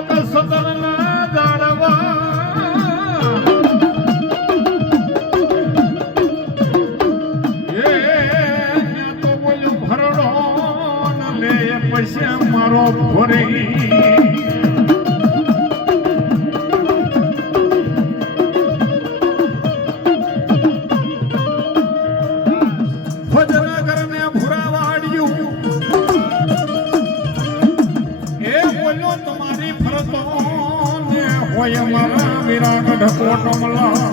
લોક સતનના જાળવા એ તો બોલ્યો ભરડો ન લે પછી મારો ભોરી હોય મારા વિરાટ ઢકોટો મલા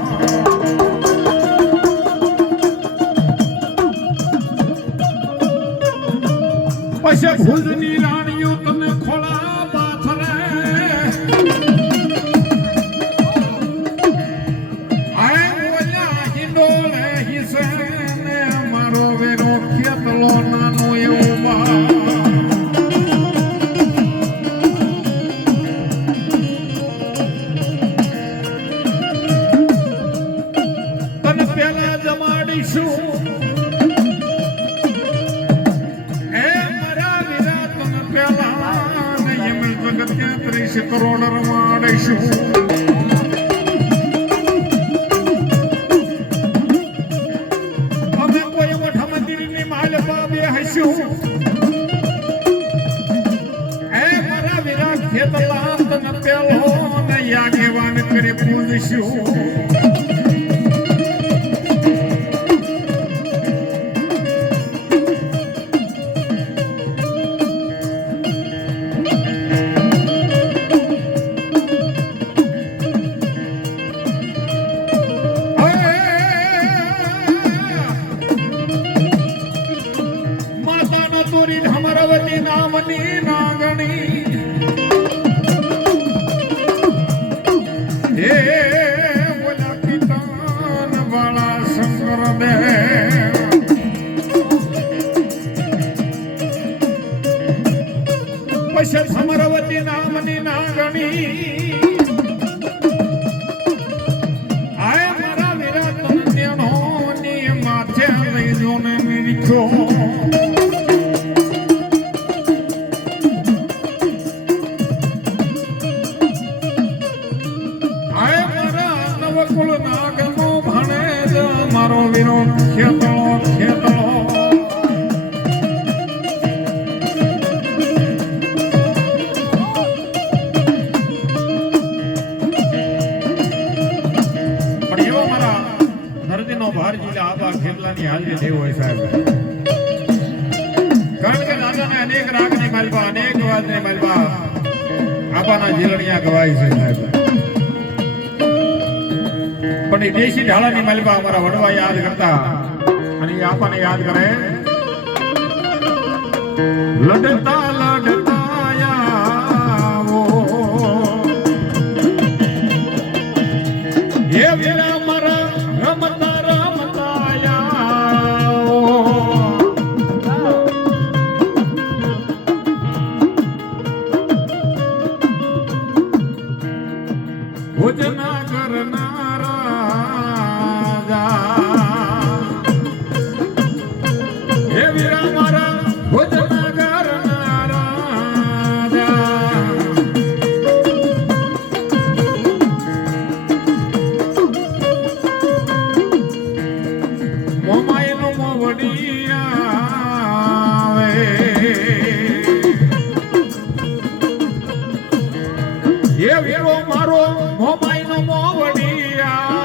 પછી ભુજની રાણીઓ તને ખોળા પાથરે આય બોલ્યા હિંડોળે હિસે ને મારો વેરો ખેતલો નાનો એવો બા કરોડ રમાડીશું અમે કોઈ મોટા મંદિરની માલપા બે હસ્યું એ મારા વિરાટ ખેતલા તને પેલો ને યાગેવાન કરી પૂજશું નામની નાગણી હે બોલા પિતાન વાળા શંકર દે પછી સમરવતી નામની નાગણી આય મારા વિરાટ નેણો ની માથે લઈ જો ને નિરીખો મારો વીરો ખેતળો ખેતળો પણ એવો મારા ધરતીનો ભાર જિલ્લા આબા ખેતલાની હાલની દેવ હોય સાહેબ કારણ કે દાદાને અનેક રાગની માલપા અનેક વાદની માલપા આબાના જીલણિયા ગવાય છે સાહેબ પણ એ દેશી ઢાળાની માલિકા અમારા વડવા યાદ કરતા અને એ આપણને યાદ કરે લડતા લડતા આવો હે વીરા મારા રમતા રમતા આવો ભોજના કરનારા હે વીરા મારા ભોજના કરનારા મોમાઈનો મોવડિયા હે વીરો મારો મોમાઈનો મોવડિયા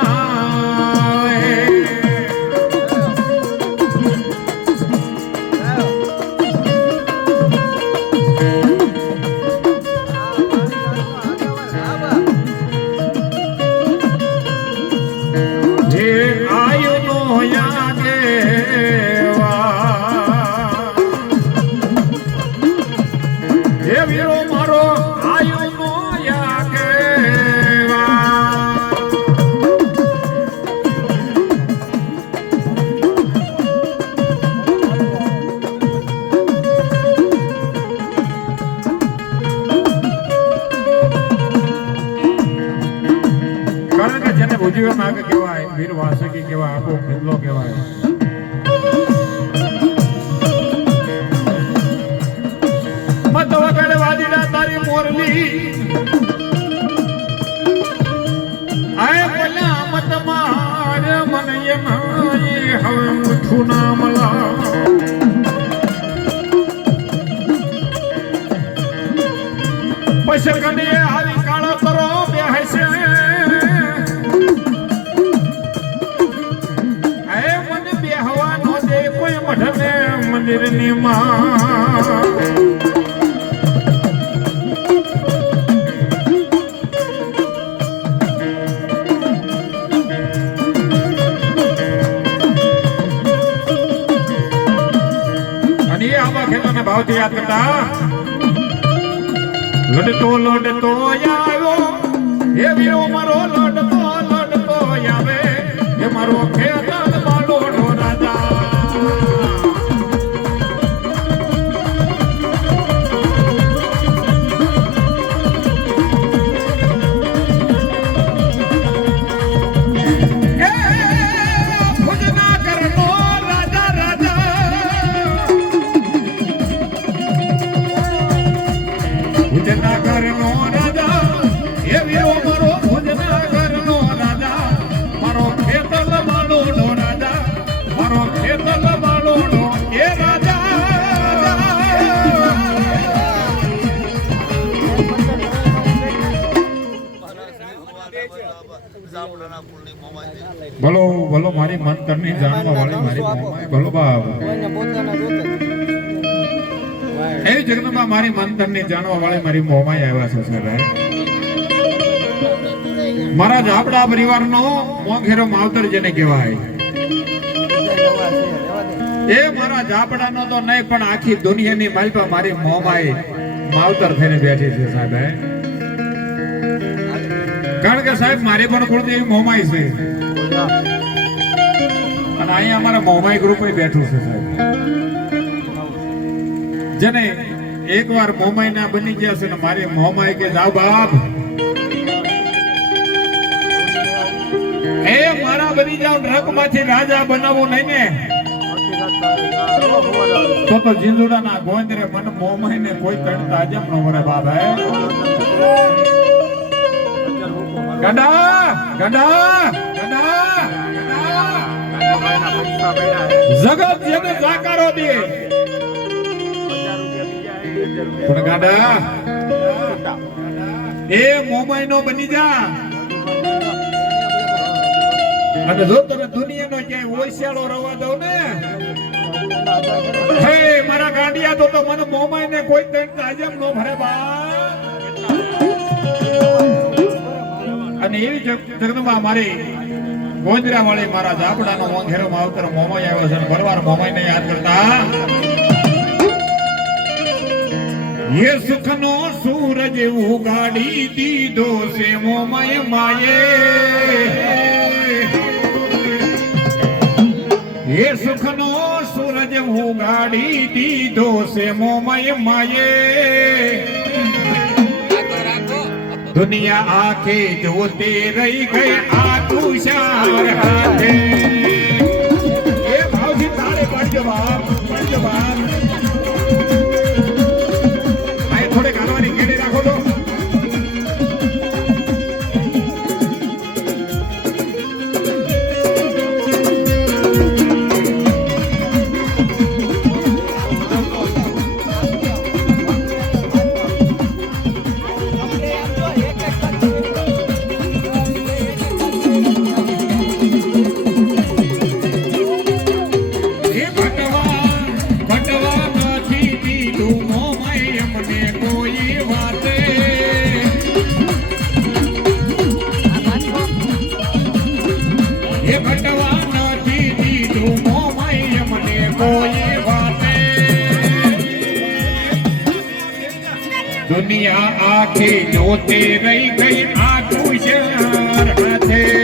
ભુજીઓ નાગ કહેવાય, વીર વાસકી કહેવાય, આપો ખેતલો કહેવાય. મત વગડે વાદીડા તારી મોર ભગવતી આય ભલા મત માર મને એનાય હવે મીઠું ના મળા પછી કડીએ આવી કાળો તરો બેહશે આય મને બેહવા નો દે કોઈ મઢને મંદિરની માં ભાવથી યાદ કરતા લડતો આવ્યો એ વીરો મારો લડતો આવે એ મારો ખેતર વાળો રાજા ભલો ભલો મારી મંતરની જાણવા વાળી મારી મોમાય ભલો બાપ એવી જગદંબા મારી મંતરની જાણવા વાળી મારી મોમાય આવ્યા છે સાહેબ મારા ઝાપડા પરિવારનો મોંઘેરો માવતર જેને કહેવાય એ મારા ઝાપડાનો તો નહીં પણ આખી દુનિયાની માલપા મારી મોમાય માવતર થઈને બેઠી છે સાહેબ કારણ કે સાહેબ મારી પણ કુળદેવી મોમાઈ છે અને અહીંયા અમારા મોમાઈ ગ્રુપ બેઠું છે સાહેબ જેને એકવાર મોમાઈ ના બની ગયા છે ને મારી મોમાઈ કે જાવ બાપ એ મારા બની જાવ ટ્રક માંથી રાજા બનાવો નહીં ને તો જીંદુડા ના ગોંદરે મને મોમાઈ ને કોઈ તણતા જેમ નો વરે બાપ હે જગત જેને જાકારો દે પણ ગાડા એ મોમાઈ નો બની જા અને જો તને દુનિયાનો ક્યાંય ઓછાળો રવા દઉં ને હે મારા ગાંડિયા તો મને મોમાઈ ને કોઈ તણતા જેમ નો ભરે બા અને એવી જગદંબા મારી ગોંદરા વાળી મારા ઝાપડાનો મોંઘેરો માવતર મોમાઈ આવ્યો છે ભરવાર મોમાઈ ને યાદ કરતા ये सुखनो सूरज उगाड़ी दीदो से मोमाय माये ये सुखनो सूरज उगाड़ी दीदो से मोमाय माये दुनिया आके जोते रही गए आ तुषार हाथे ये भाव जी तारे पड़ जवाब थोड़े गानवानी केड़ी राखो तो दुनिया आके जोते रही गई आ तुषार हाथे